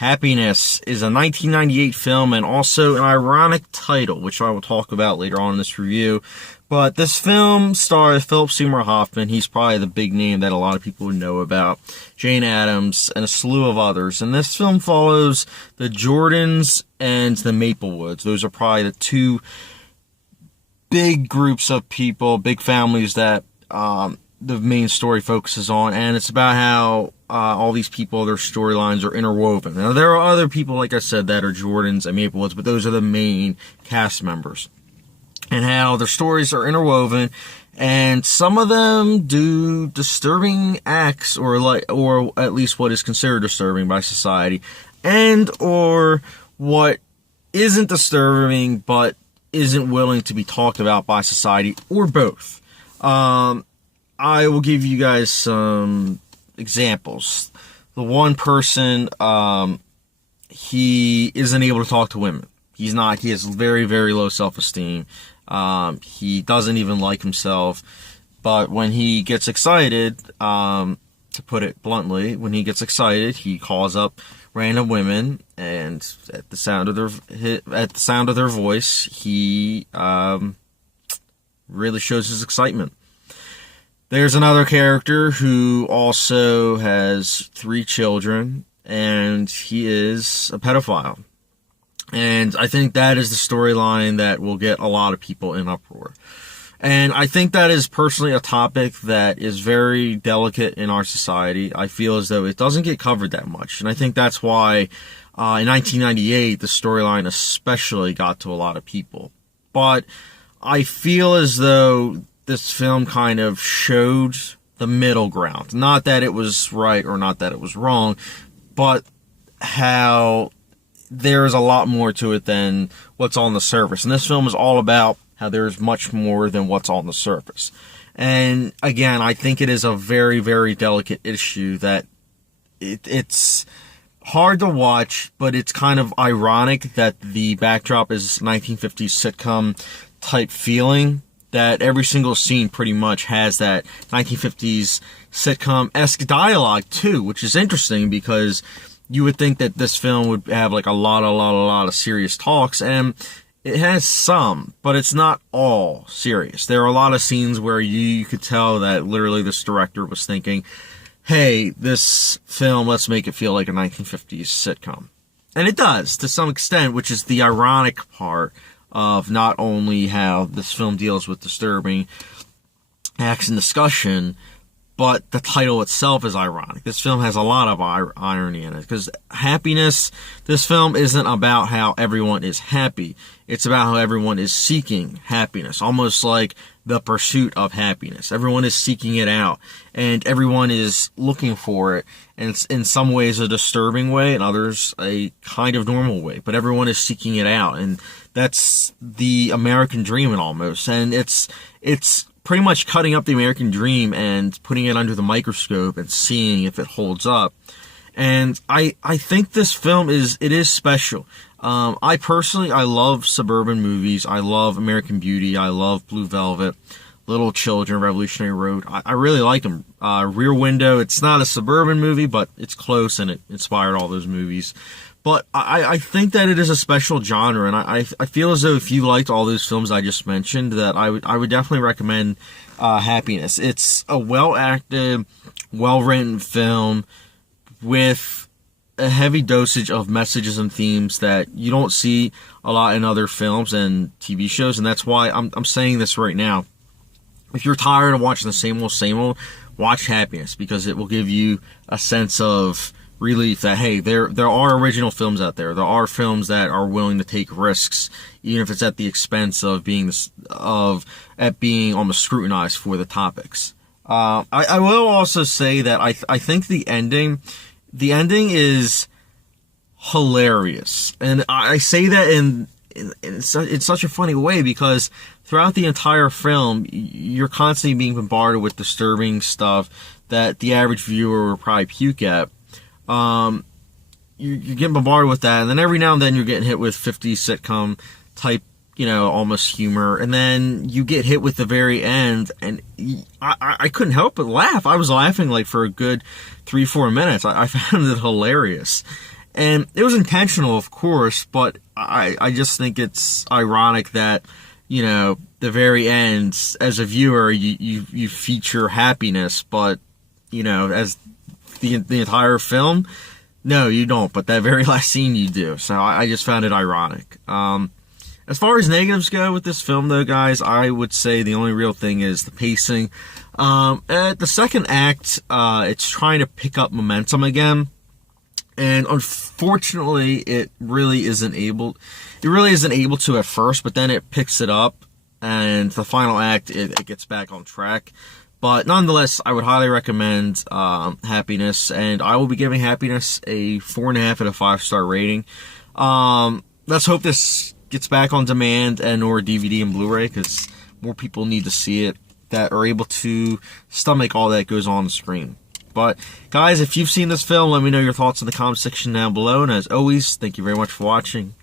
Happiness is a 1998 film and also an ironic title, which I will talk about later on in this review. But this film stars Philip Seymour Hoffman. He's probably the big name that a lot of people would know about. Jane Addams and a slew of others. And this film follows the Jordans and the Maplewoods. Those are probably the two big groups of people, big families that the main story focuses on. And it's about how all these people, their storylines are interwoven. Now, there are other people, like I said, that are Jordans and Maplewoods, but those are the main cast members. And how their stories are interwoven, and some of them do disturbing acts, or at least what is considered disturbing by society, and or what isn't disturbing but isn't willing to be talked about by society, or both. I will give you guys some examples. The one person, he isn't able to talk to women. He has very, very low self-esteem. He doesn't even like himself. But when he gets excited, to put it bluntly, when he gets excited, he calls up random women, and at the sound of their voice, he really shows his excitement. There's another character who also has 3 children, and he is a pedophile. And I think that is the storyline that will get a lot of people in uproar. And I think that is personally a topic that is very delicate in our society. I feel as though it doesn't get covered that much. And I think that's why in 1998, the storyline especially got to a lot of people. But I feel as though this film kind of showed the middle ground. Not that it was right or not that it was wrong, but how there's a lot more to it than what's on the surface. And this film is all about how there's much more than what's on the surface. And again, I think it is a very, very delicate issue that it's hard to watch, but it's kind of ironic that the backdrop is 1950s sitcom type feeling, that every single scene pretty much has that 1950s sitcom-esque dialogue too, which is interesting because you would think that this film would have like a lot of serious talks, and it has some, but it's not all serious. There are a lot of scenes where you could tell that literally this director was thinking, hey, this film, let's make it feel like a 1950s sitcom. And it does, to some extent, which is the ironic part of not only how this film deals with disturbing acts and discussion, but the title itself is ironic. This film has a lot of irony in it, because Happiness, this film isn't about how everyone is happy. It's about how everyone is seeking happiness, almost like the pursuit of happiness. Everyone is seeking it out, and everyone is looking for it, and it's in some ways a disturbing way, and others a kind of normal way, but everyone is seeking it out, and that's the American dream almost, and it's pretty much cutting up the American dream and putting it under the microscope and seeing if it holds up. And I think this film is special. I personally love suburban movies. I love American Beauty. I love Blue Velvet, Little Children, Revolutionary Road. I really like them. Rear Window, it's not a suburban movie, but it's close and it inspired all those movies. But I think that it is a special genre, and I feel as though if you liked all those films I just mentioned, that I would definitely recommend Happiness. It's a well-acted, well-written film with a heavy dosage of messages and themes that you don't see a lot in other films and TV shows, and that's why I'm saying this right now. If you're tired of watching the same old, watch Happiness, because it will give you a sense of relief that, hey, there are original films out there. There are films that are willing to take risks, even if it's at the expense of being almost scrutinized for the topics. I will also say that I think the ending is hilarious, and I say that in such a funny way, because throughout the entire film, you're constantly being bombarded with disturbing stuff that the average viewer would probably puke at. You're getting bombarded with that, and then every now and then you're getting hit with 50s sitcom type, almost humor, and then you get hit with the very end, and I couldn't help but laugh. I was laughing like for a good 3-4 minutes. I found it hilarious. And it was intentional, of course, but I just think it's ironic that, you know, the very end, as a viewer, you feature happiness, but, you know, as the entire film, no, you don't. But that very last scene, you do. So I just found it ironic. As far as negatives go with this film, though, guys, I would say the only real thing is the pacing. At the second act, it's trying to pick up momentum again. And unfortunately, it really isn't able to at first, but then it picks it up, and the final act, it gets back on track. But nonetheless, I would highly recommend Happiness, and I will be giving Happiness a 4.5 out of 5-star rating. Let's hope this gets back on demand and or DVD and Blu-ray, because more people need to see it that are able to stomach all that goes on the screen. But, guys, if you've seen this film, let me know your thoughts in the comment section down below. And as always, thank you very much for watching.